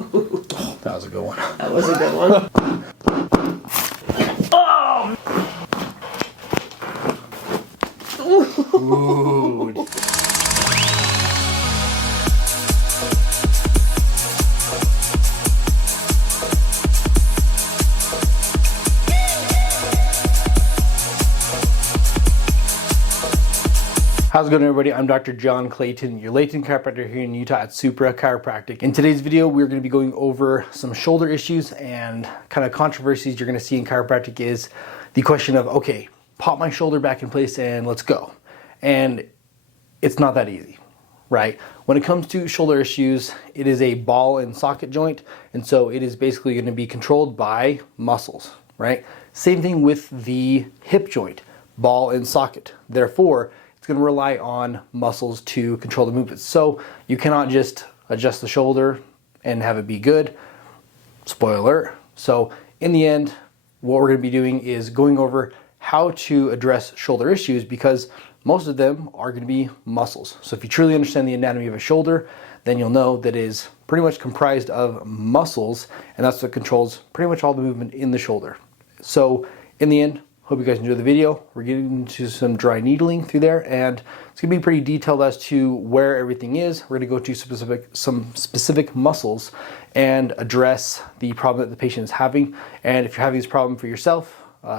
Oh, that was a good one. That was a good one. Oh! Ooh. How's it going, everybody? I'm Dr. John Clayton, your Layton Chiropractor here in Utah at Supra Chiropractic. In today's video, we're going to be going over some shoulder issues and kind of controversies you're going to see in chiropractic is the question of, okay, pop my shoulder back in place and let's go. And it's not that easy, right? When it comes to shoulder issues, it is a ball and socket joint, and so it is basically going to be controlled by muscles, right? Same thing with the hip joint, ball and socket. Therefore, it's going to rely on muscles to control the movements. So you cannot just adjust the shoulder and have it be good. Spoiler alert. So in the end, what we're going to be doing is going over how to address shoulder issues because most of them are going to be muscles. So if you truly understand the anatomy of a shoulder, then you'll know that it is pretty much comprised of muscles, and that's what controls pretty much all the movement in the shoulder. So in the end, hope you guys enjoy the video. We're getting into some dry needling through there, and it's going to be pretty detailed as to where everything is. We're going to go to some specific muscles and address the problem that the patient is having. And if you're having this problem for yourself,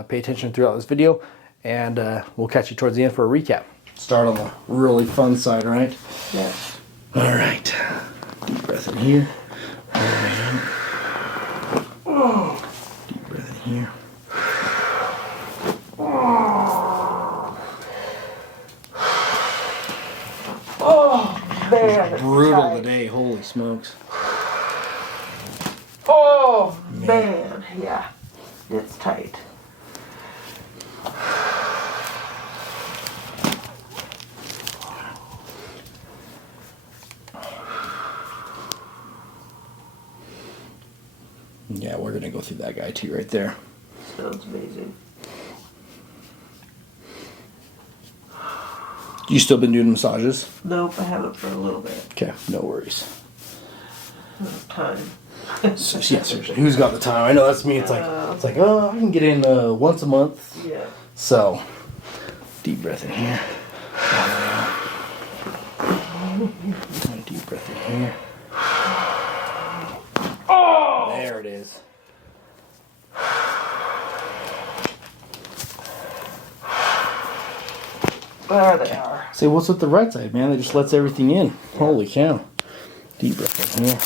pay attention throughout this video, and we'll catch you towards the end for a recap. Start on the really fun side, right? Yeah. All right. Deep breath in here. Deep breath in here. Oh, man. Brutal today, holy smokes. Oh, man. Yeah, it's tight. Yeah, we're gonna go through that guy too right there. Sounds amazing. You still been doing massages? Nope, I haven't for a little bit. Okay, no worries. Time. So, yeah, seriously, who's got the time? I know that's me. It's like oh, I can get in once a month. Yeah. So, deep breath in here. Deep breath in here. Oh! There it is. There they are. Say, what's with the right side, man? That just lets everything in. Yeah. Holy cow. Deep breath in here.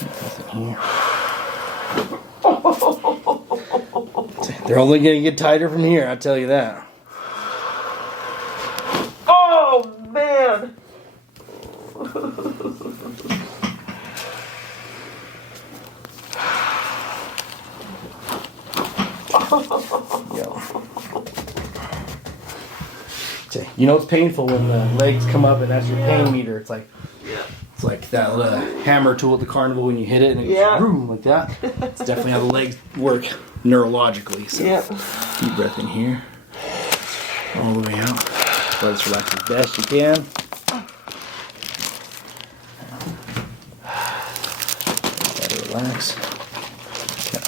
Deep breath in here. They're only going to get tighter from here, I'll tell you that. Oh, man. You know it's painful when the legs come up and that's your pain meter. It's like that little hammer tool at the carnival when you hit it and it goes boom like that. It's definitely how the legs work neurologically. So deep breath in here, all the way out. Let us relax as best you can. Gotta relax. Okay.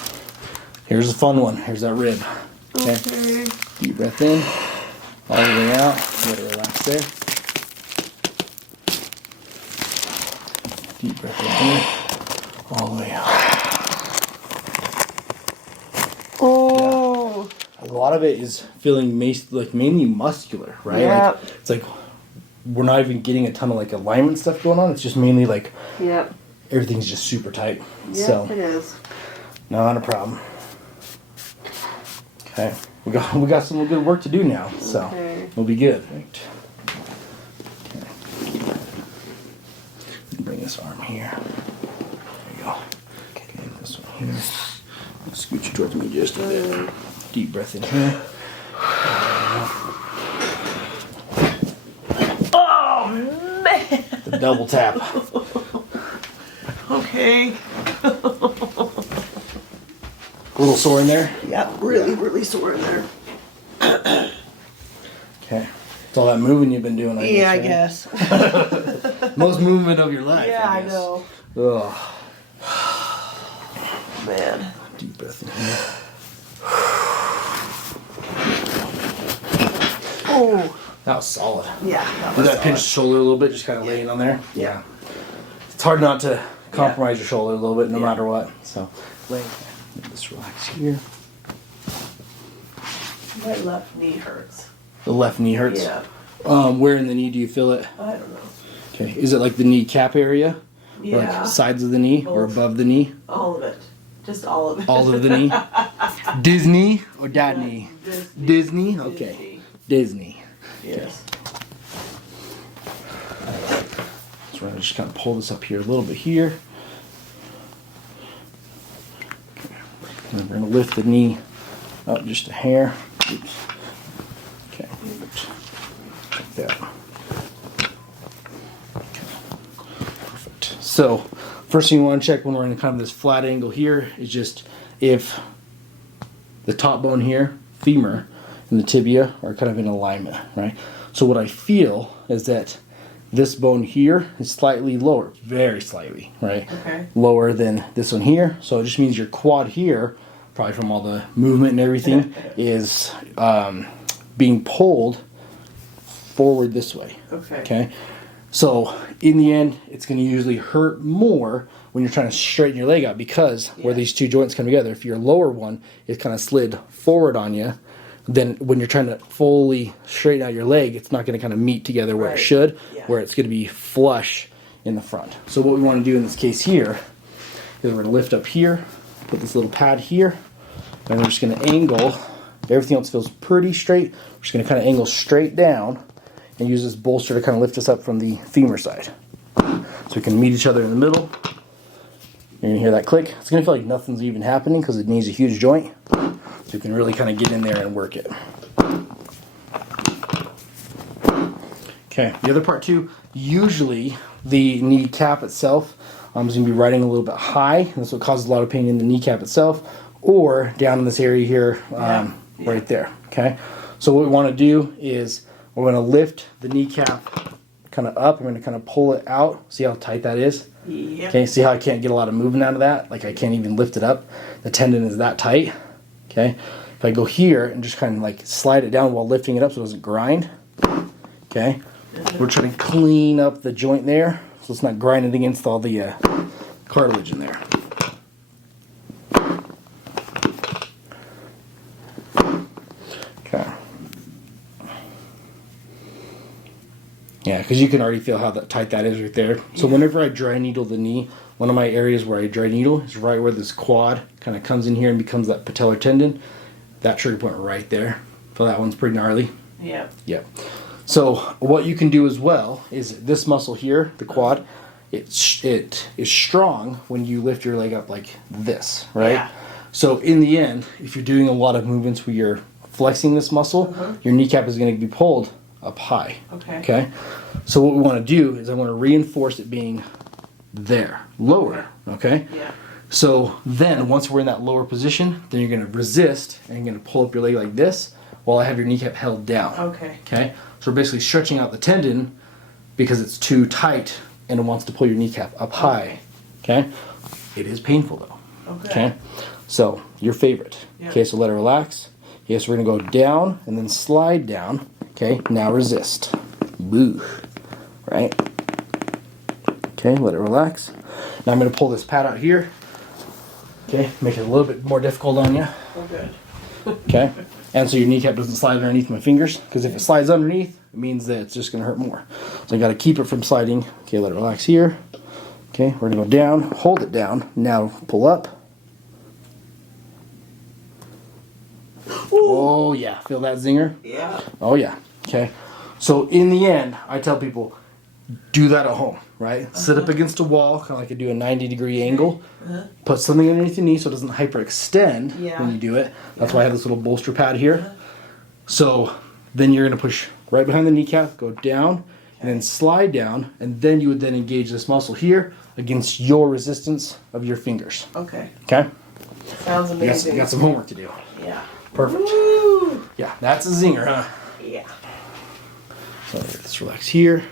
Here's the fun one. Here's that rib. Okay. Deep breath in. All the way out. You gotta relax there. Deep breath in here. All the way out. Oh. Yeah. A lot of it is feeling mainly muscular, right? Yeah. Like, it's like we're not even getting a ton of like alignment stuff going on. It's just mainly like everything's just super tight. Yeah, so, it is. Not a problem. Okay. We got some good work to do now, so we'll be good. Right. Okay. Bring this arm here. There you go. Okay, this one here. Scooch you towards me just a bit. Deep breath in here. Oh, man. The double tap. Okay. A little sore in there? Yeah, really sore in there. Okay. It's all that moving you've been doing, I guess. Yeah, I guess. Most movement of your life. Yeah, I guess. know. Ugh. Man. Deep breath in here. Oh. That was solid. Yeah. Did that pinch the shoulder a little bit, just kind of laying on there? Yeah. It's hard not to compromise your shoulder a little bit, no matter what. So, laying. Just relax here. My left knee hurts. The left knee hurts. Yeah. Where in the knee do you feel it? I don't know. Okay. Is it like the knee cap area? Yeah. Or like sides of the knee or Both. above the knee? All of it. Just all of it. All of the knee? Disney or dad knee? Disney. Disney? Okay. Disney. Yes. So we're going to just kind of pull this up here a little bit here. Okay. And then we're going to lift the knee up just a hair. Oops. Okay. Like that. Okay. Perfect. So, first thing you want to check when we're in kind of this flat angle here is just if the top bone here, femur, and the tibia are kind of in alignment, right? So what I feel is that this bone here is slightly lower, very slightly, right? Okay. Lower than this one here. So it just means your quad here, probably from all the movement and everything, is being pulled forward this way. Okay. Okay. So in the end, it's going to usually hurt more when you're trying to straighten your leg out because where these two joints come together, if your lower one is kind of slid forward on you, then when you're trying to fully straighten out your leg, it's not going to kind of meet together where it should, where it's going to be flush in the front. So what we want to do in this case here is we're going to lift up here, put this little pad here, and we're just going to angle. Everything else feels pretty straight. We're just going to kind of angle straight down and use this bolster to kind of lift us up from the femur side. So we can meet each other in the middle. You're going to hear that click. It's going to feel like nothing's even happening because the knee's a huge joint. So you can really kind of get in there and work it. Okay, the other part too, usually the knee cap itself is going to be riding a little bit high. And that's what causes a lot of pain in the kneecap itself or down in this area here, right there. Okay, so what we want to do is we're going to lift the kneecap kind of up. I'm going to kind of pull it out. See how tight that is? Yep. Okay, see how I can't get a lot of movement out of that? Like I can't even lift it up. The tendon is that tight. Okay, if I go here and just kind of like slide it down while lifting it up so it doesn't grind. Okay, we're trying to clean up the joint there so it's not grinding against all the cartilage in there. Okay. Yeah, because you can already feel how tight that is right there. So whenever I dry needle the knee, one of my areas where I dry needle is right where this quad kind of comes in here and becomes that patellar tendon. That trigger point right there. So that one's pretty gnarly. Yeah. Yep. So what you can do as well is this muscle here, the quad, it is strong when you lift your leg up like this, right? Yeah. So in the end, if you're doing a lot of movements where you're flexing this muscle, your kneecap is going to be pulled up high. Okay. Okay. So what we want to do is I want to reinforce it being there, lower. Okay. Yeah. So then once we're in that lower position, then you're going to resist and you're going to pull up your leg like this while I have your kneecap held down. Okay. Okay. So we're basically stretching out the tendon because it's too tight and it wants to pull your kneecap up high. Okay. It is painful though. Okay. So your favorite. Yeah. Okay. So let it relax. Okay. So we're going to go down and then slide down. Okay. Now resist. Boo. Right. Okay. Let it relax. Now I'm going to pull this pad out here. Okay. Make it a little bit more difficult on you. Okay. Okay. And so your kneecap doesn't slide underneath my fingers, because if it slides underneath, it means that it's just going to hurt more. So I got to keep it from sliding. Okay, let it relax here. Okay, we're going to go down, hold it down. Now pull up. Ooh. Oh yeah, feel that zinger? Yeah. Oh yeah. Okay. So in the end, I tell people, do that at home, right? Sit up against a wall, kind of like I do a 90-degree angle. Put something underneath your knee so it doesn't hyperextend when you do it. That's why I have this little bolster pad here. So then you're going to push right behind the kneecap, go down, and then slide down, and then you would then engage this muscle here against your resistance of your fingers. Okay. Okay? Sounds amazing. You got some homework to do. Yeah. Perfect. Woo! Yeah, that's a zinger, huh? Yeah. So let's relax here.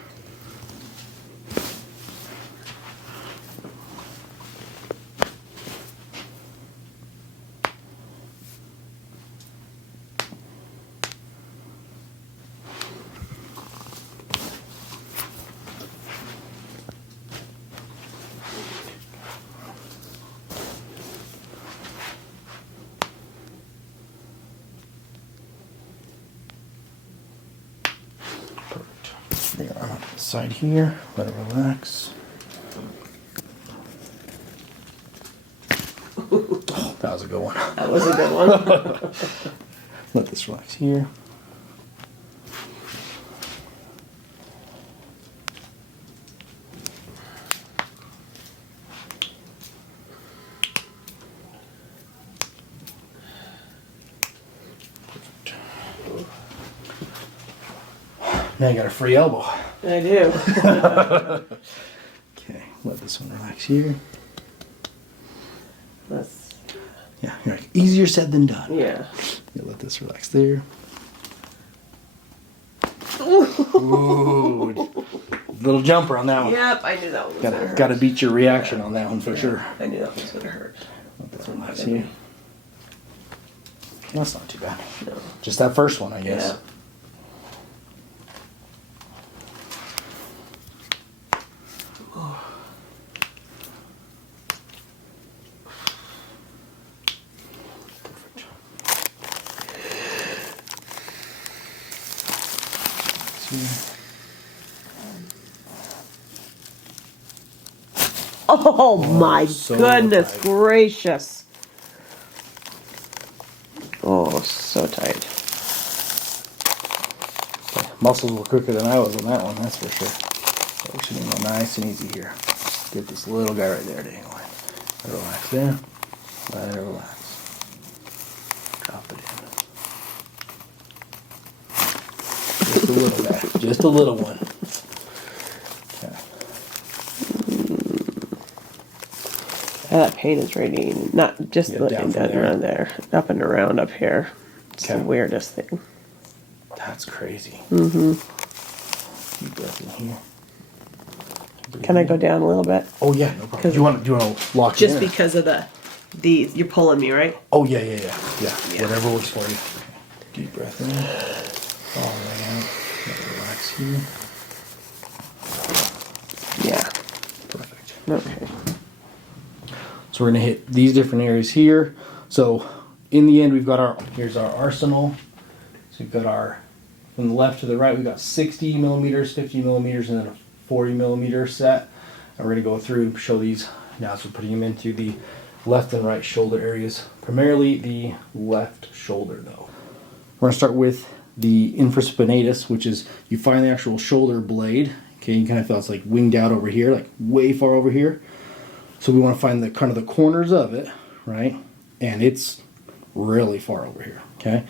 side here, let it relax. Oh, that was a good one. That was a good one. Let this relax here. Perfect. Now you got a free elbow. I do. Okay, let this one relax here. That's, Yeah, you're like, easier said than done. yeah. You let this relax there. Ooh, little jumper on that one. Yep, I knew that one was gonna hurt. Gotta beat your reaction on that one for sure. I knew that was gonna hurt. Let that relax here. That's not too bad. No. Just that first one, I guess. Yeah. Perfect. Oh my so goodness tight. gracious. Oh, so tight. Okay. Muscles were quicker than I was on that one, that's for sure. So we should go nice and easy here. Get this little guy right there to hang on. Let it relax there. Let it relax. Drop it in. Just a little guy. Just a little one. Okay. That pain is radiating, not just Yeah, the down from down there. around there, up and around up here. It's the Okay. weirdest thing. That's crazy. Mm-hmm. Deep breath in here. Can I go down a little bit? Oh yeah, no problem. Do you want to lock it Just in? because of these, you're pulling me, right? Oh yeah. Yeah. Whatever works for you. Deep breath in. All the way out. Let it relax here. Yeah. Perfect. Okay. So we're gonna hit these different areas here. So in the end, we've got here's our arsenal. So we've got from the left to the right, we've got 60 millimeters, 50 millimeters, and then a 40 millimeter set. And we're gonna go through and show these now. So we're putting them into the left and right shoulder areas, primarily the left shoulder though. We're gonna start with the infraspinatus, which is you find the actual shoulder blade. Okay, you kind of feel it's like winged out over here, like way far over here. So we want to find the kind of the corners of it, right? And it's really far over here, okay?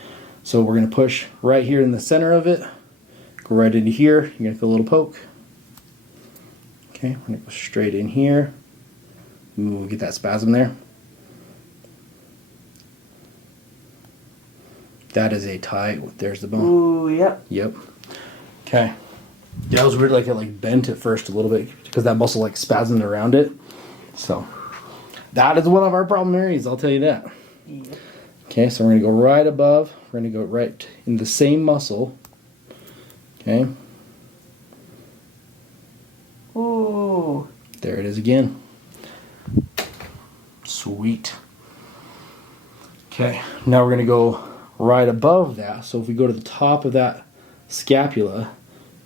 So we're going to push right here in the center of it, go right into here. You're going to feel a little poke. Okay, we're going to go straight in here. Ooh, get that spasm there. That is a tight, there's the bone. Ooh, yep. Yep. Okay. Yeah, it was weird, like it like bent at first a little bit because that muscle like spasmed around it. So that is one of our problem areas, I'll tell you that. Yep. Okay, so we're going to go right above. We're going to go right in the same muscle. Okay. Ooh. There it is again. Sweet. Okay, now we're going to go right above that. So if we go to the top of that scapula,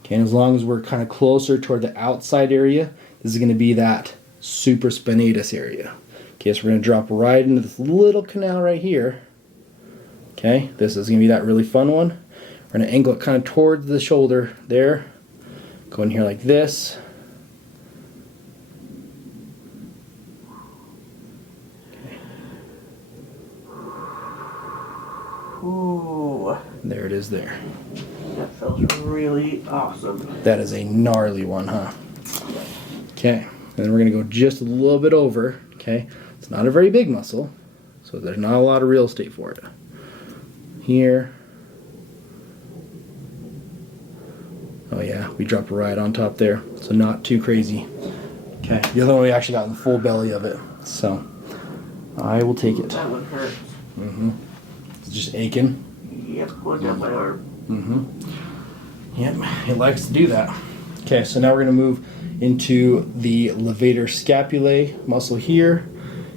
okay, and as long as we're kind of closer toward the outside area, this is going to be that supraspinatus area. Okay, so we're going to drop right into this little canal right here. Okay, this is going to be that really fun one. We're going to angle it kind of towards the shoulder there. Go in here like this. Ooh. There it is there. That feels really awesome. That is a gnarly one, huh? Okay, and then we're going to go just a little bit over. Okay, it's not a very big muscle, so there's not a lot of real estate for it. Here. Oh yeah, we dropped right on top there, so not too crazy. Okay, the other one we actually got in the full belly of it, so I will take it. That one hurts. Mm-hmm. It's just aching. Yep, going down my arm. Mm-hmm. Yep, it likes to do that. Okay, so now we're going to move into the levator scapulae muscle here.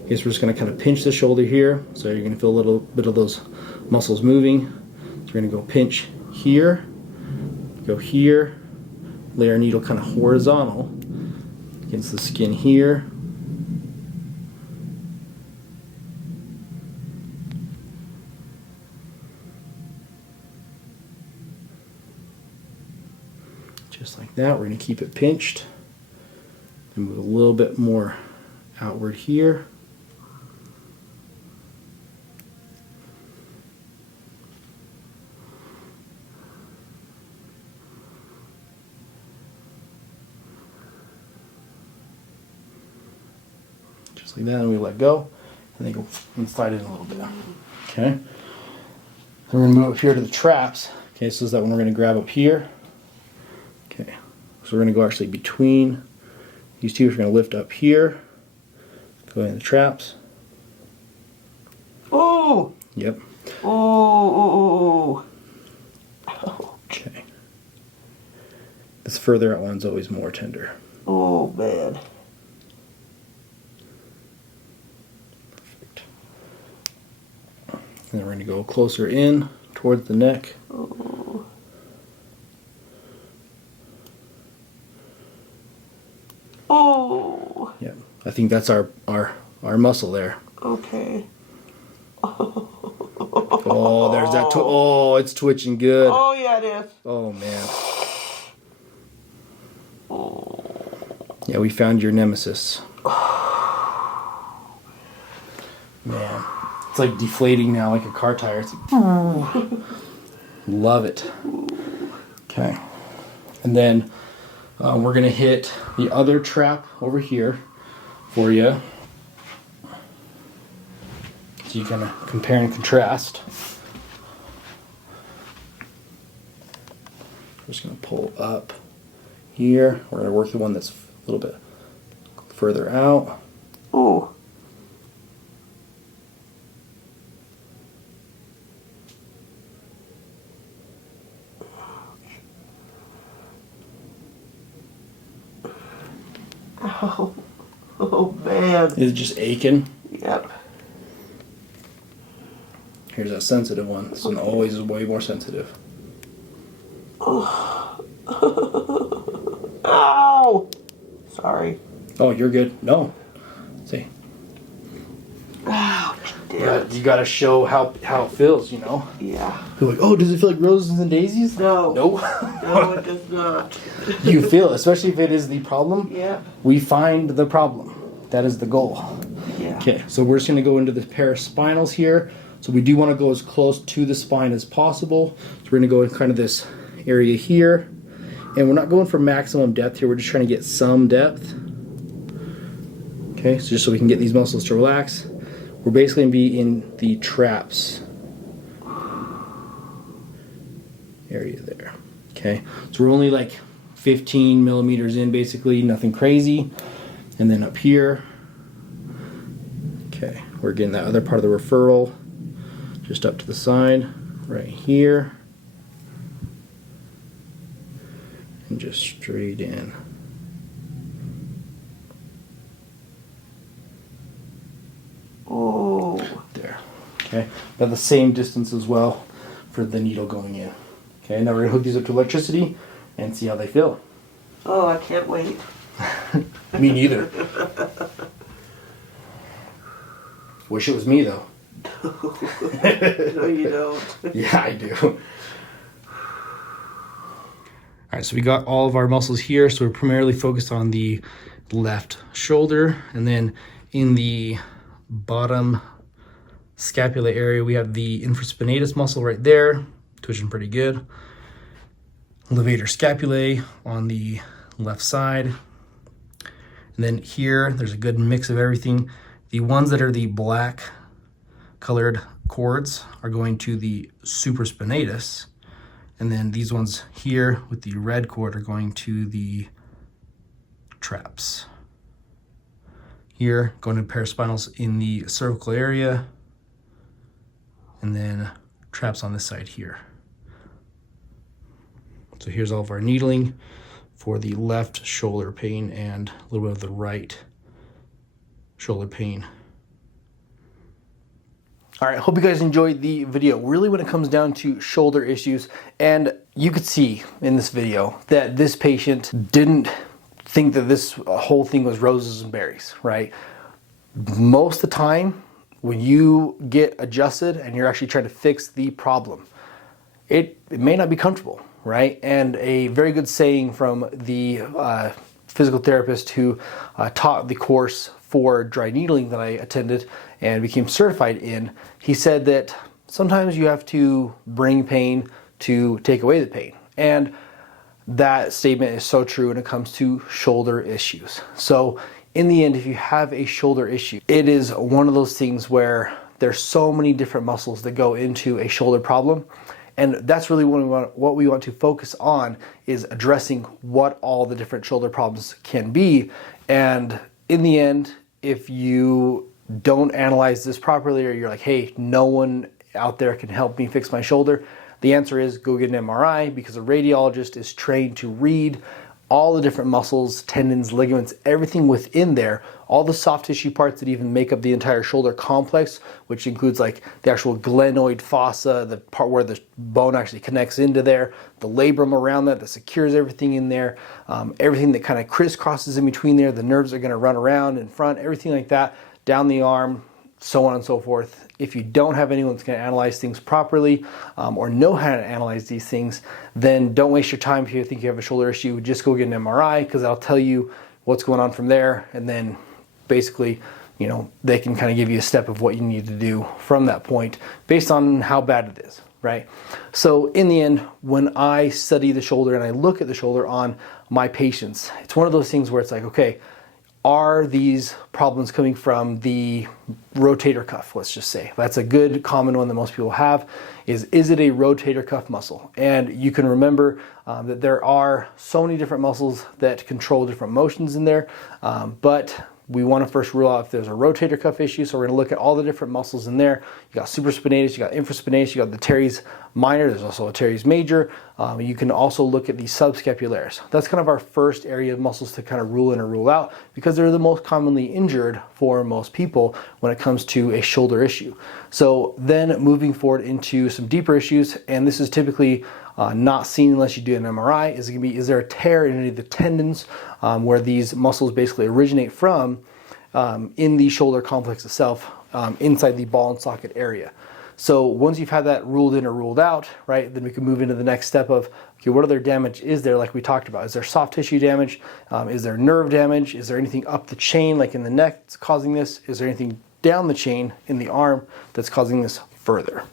Okay, so we're just going to kind of pinch the shoulder here. So you're going to feel a little bit of those muscles moving. So we're going to go pinch here, go here, lay our needle kind of horizontal against the skin here. Just like that. We're going to keep it pinched and move a little bit more outward here. Just like that, and we let go, and they go and slide in a little bit. Okay. Then we're going to move up here to the traps. Okay, so is that when we're going to grab up here. Okay, so we're going to go actually between these two. We're going to lift up here, go in the traps. Oh! Yep. Oh! Okay. This further out one's always more tender. Oh, bad. Perfect. And then we're going to go closer in towards the neck. Oh. Oh. Yep. I think that's our muscle there. Okay. Oh, there's that. Oh, it's twitching good. Oh, yeah, it is. Oh, man. Oh. Yeah, we found your nemesis. Man, it's like deflating now like a car tire. It's like, love it. Okay. And then we're going to hit the other trap over here for you. So you kind of compare and contrast. We're just going to pull up here. We're going to work the one that's a little bit further out. Oh. Oh. Oh, man. Is it just aching? Yep. Here's that sensitive one. This one always is way more sensitive. Oh. Ow! Sorry. Oh, you're good. No. See. Ouch, damn. You gotta show how it feels, you know? Yeah. You're like, oh, does it feel like roses and daisies? No. No. No, it does not. You feel it, especially if it is the problem. Yeah. We find the problem. That is the goal. Yeah. Okay, so we're just gonna go into the paraspinals here. So we do want to go as close to the spine as possible. So we're gonna go in kind of this area here. And we're not going for maximum depth here, we're just trying to get some depth. Okay, so just so we can get these muscles to relax. We're basically gonna be in the traps area there. Okay, so we're only like 15 millimeters in, basically, nothing crazy. And then up here, okay, we're getting that other part of the referral just up to the side, right here. And just straight in. Oh. There. Okay. About the same distance as well for the needle going in. Okay, now we're gonna hook these up to electricity and see how they feel. Oh, I can't wait. Me neither. Wish it was me though. No, you don't. Yeah, I do. Alright, so we got all of our muscles here, so we're primarily focused on the left shoulder, and then in the bottom scapula area we have the infraspinatus muscle right there, twitching pretty good. Levator scapulae on the left side. And then here there's a good mix of everything. The ones that are the black colored cords are going to the supraspinatus. And then these ones here with the red cord are going to the traps. Here, going to paraspinals in the cervical area, and then traps on this side here. So here's all of our needling for the left shoulder pain and a little bit of the right shoulder pain. All right, hope you guys enjoyed the video. Really, when it comes down to shoulder issues, and you could see in this video that this patient didn't think that this whole thing was roses and berries, right? Most of the time, when you get adjusted and you're actually trying to fix the problem, it may not be comfortable, right? And a very good saying from the physical therapist who taught the course for dry needling that I attended and became certified in, he said that sometimes you have to bring pain to take away the pain. And that statement is so true when it comes to shoulder issues. So in the end, if you have a shoulder issue, it is one of those things where there's so many different muscles that go into a shoulder problem. And that's really what we want to focus on, is addressing what all the different shoulder problems can be. And in the end, if you don't analyze this properly, or you're like, hey, no one out there can help me fix my shoulder, the answer is go get an MRI, because a radiologist is trained to read all the different muscles, tendons, ligaments, everything within there, all the soft tissue parts that even make up the entire shoulder complex, which includes like the actual glenoid fossa, the part where the bone actually connects into there, the labrum around that secures everything in there, everything that kind of crisscrosses in between there, the nerves are going to run around in front, everything like that, down the arm, so on and so forth. If you don't have anyone that's going to analyze things properly, or know how to analyze these things, then don't waste your time if you think you have a shoulder issue. Just go get an MRI, because that'll tell you what's going on from there, and then basically, you know, they can kind of give you a step of what you need to do from that point based on how bad it is, right? So in the end, when I study the shoulder and I look at the shoulder on my patients, it's one of those things where it's like, okay, are these problems coming from the rotator cuff, let's just say? That's a good common one that most people have, is it a rotator cuff muscle? And you can remember that there are so many different muscles that control different motions in there, but we want to first rule out if there's a rotator cuff issue. So we're going to look at all the different muscles in there. You got supraspinatus, you got infraspinatus, you got the teres minor, there's also a teres major. You can also look at the subscapularis. That's kind of our first area of muscles to kind of rule in or rule out, because they're the most commonly injured for most people when it comes to a shoulder issue. So then moving forward into some deeper issues, and this is typically not seen unless you do an MRI, is there a tear in any of the tendons where these muscles basically originate from in the shoulder complex itself, inside the ball and socket area. So once you've had that ruled in or ruled out, right, then we can move into the next step of, okay, what other damage is there, like we talked about? Is there soft tissue damage? Is there nerve damage? Is there anything up the chain, like in the neck, that's causing this? Is there anything down the chain in the arm that's causing this further?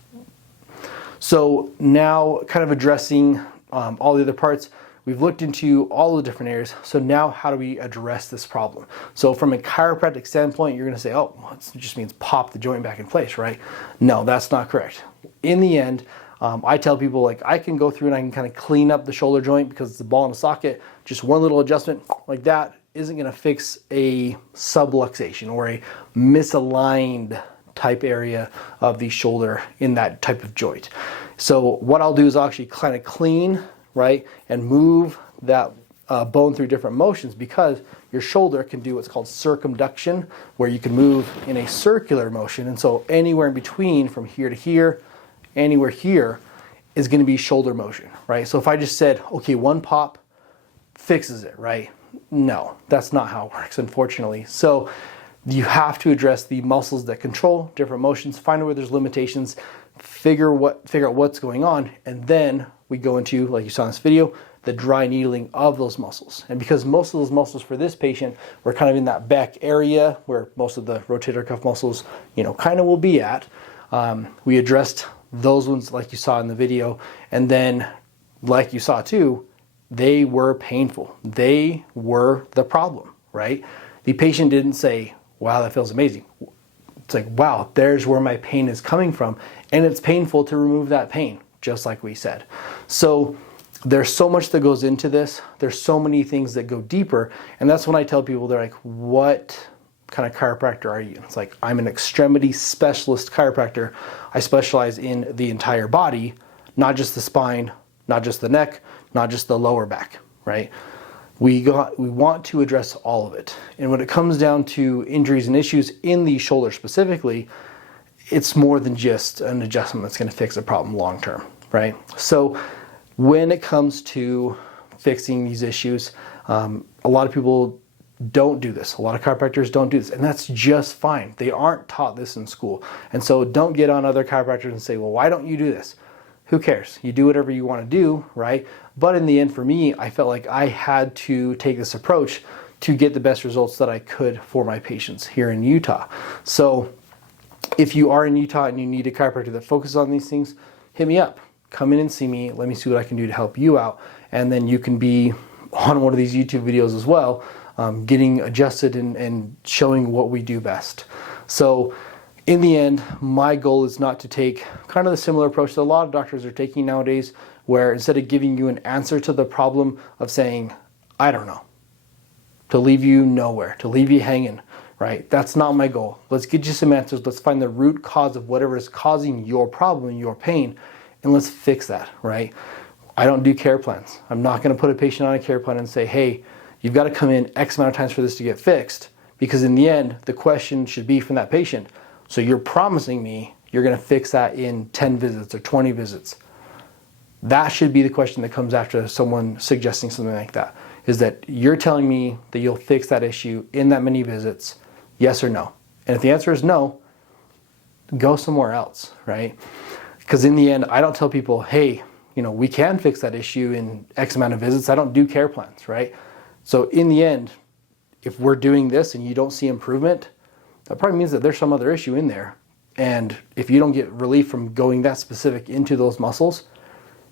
So now, kind of addressing all the other parts, we've looked into all the different areas. So now how do we address this problem? So from a chiropractic standpoint, you're going to say, oh, well, it just means pop the joint back in place, right? No, that's not correct. In the end, I tell people, like, I can go through and I can kind of clean up the shoulder joint because it's the ball in a socket. Just one little adjustment like that isn't going to fix a subluxation or a misaligned type area of the shoulder in that type of joint. So what I'll do is I'll actually kind of clean, right, and move that bone through different motions, because your shoulder can do what's called circumduction, where you can move in a circular motion. And so anywhere in between, from here to here, anywhere here, is going to be shoulder motion, right? So if I just said, okay, one pop fixes it, right? No, that's not how it works, unfortunately. So you have to address the muscles that control different motions, find out where there's limitations, figure out what's going on, and then we go into, like you saw in this video, the dry needling of those muscles. And because most of those muscles for this patient were kind of in that back area where most of the rotator cuff muscles, you know, kind of will be at, we addressed those ones like you saw in the video. And then, like you saw too, they were painful. They were the problem, right? The patient didn't say, wow, that feels amazing. It's like, wow, there's where my pain is coming from. And it's painful to remove that pain, just like we said. So there's so much that goes into this. There's so many things that go deeper. And that's when I tell people, they're like, what kind of chiropractor are you? It's like, I'm an extremity specialist chiropractor. I specialize in the entire body, not just the spine, not just the neck, not just the lower back, right? We want to address all of it. And when it comes down to injuries and issues in the shoulder specifically, it's more than just an adjustment that's going to fix a problem long term, right? So when it comes to fixing these issues, a lot of people don't do this. A lot of chiropractors don't do this, and that's just fine. They aren't taught this in school. And so don't get on other chiropractors and say, well, why don't you do this? Who cares? You do whatever you want to do, right? But in the end, for me, I felt like I had to take this approach to get the best results that I could for my patients here in Utah. So if you are in Utah and you need a chiropractor that focuses on these things, hit me up. Come in and see me. Let me see what I can do to help you out. And then you can be on one of these YouTube videos as well, getting adjusted and showing what we do best. So in the end, my goal is not to take kind of the similar approach that a lot of doctors are taking nowadays, where instead of giving you an answer to the problem of saying, I don't know, to leave you nowhere, to leave you hanging, right? That's not my goal. Let's get you some answers. Let's find the root cause of whatever is causing your problem, your pain, and let's fix that, right? I don't do care plans. I'm not going to put a patient on a care plan and say, hey, you've got to come in X amount of times for this to get fixed, because in the end, the question should be from that patient, so you're promising me you're going to fix that in 10 visits or 20 visits. That should be the question that comes after someone suggesting something like that, is that you're telling me that you'll fix that issue in that many visits, yes or no? And if the answer is no, go somewhere else, right? Because in the end, I don't tell people, hey, we can fix that issue in X amount of visits. I don't do care plans, right? So in the end, if we're doing this and you don't see improvement, that probably means that there's some other issue in there. And if you don't get relief from going that specific into those muscles,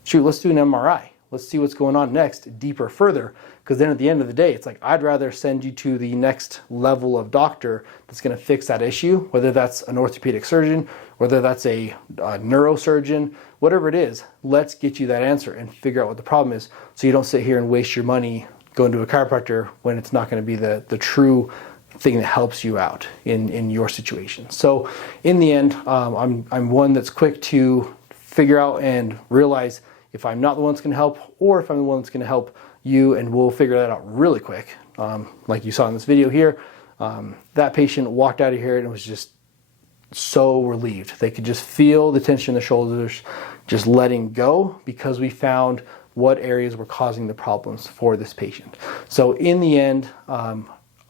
shoot, let's do an MRI. Let's see what's going on next, deeper, further. Because then at the end of the day, it's like, I'd rather send you to the next level of doctor that's going to fix that issue, whether that's an orthopedic surgeon, whether that's a neurosurgeon, whatever it is. Let's get you that answer and figure out what the problem is, so you don't sit here and waste your money going to a chiropractor when it's not going to be the true thing that helps you out in your situation. So in the end, I'm one that's quick to figure out and realize if I'm not the one that's going to help, or if I'm the one that's going to help you, and we'll figure that out really quick. Like you saw in this video here, that patient walked out of here and was just so relieved. They could just feel the tension in the shoulders just letting go, because we found what areas were causing the problems for this patient. So in the end,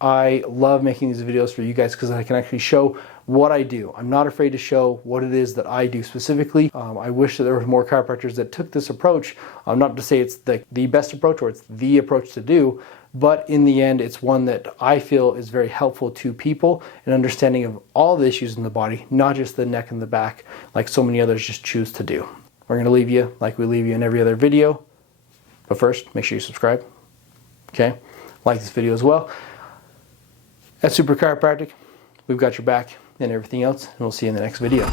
I love making these videos for you guys because I can actually show what I do. I'm not afraid to show what it is that I do specifically. I wish that there were more chiropractors that took this approach. Not to say it's the best approach or it's the approach to do, but in the end, it's one that I feel is very helpful to people in understanding of all the issues in the body, not just the neck and the back, like so many others just choose to do. We're going to leave you like we leave you in every other video. But first, make sure you subscribe. Okay? Like this video as well. At Supra Chiropractic, we've got your back and everything else, and we'll see you in the next video.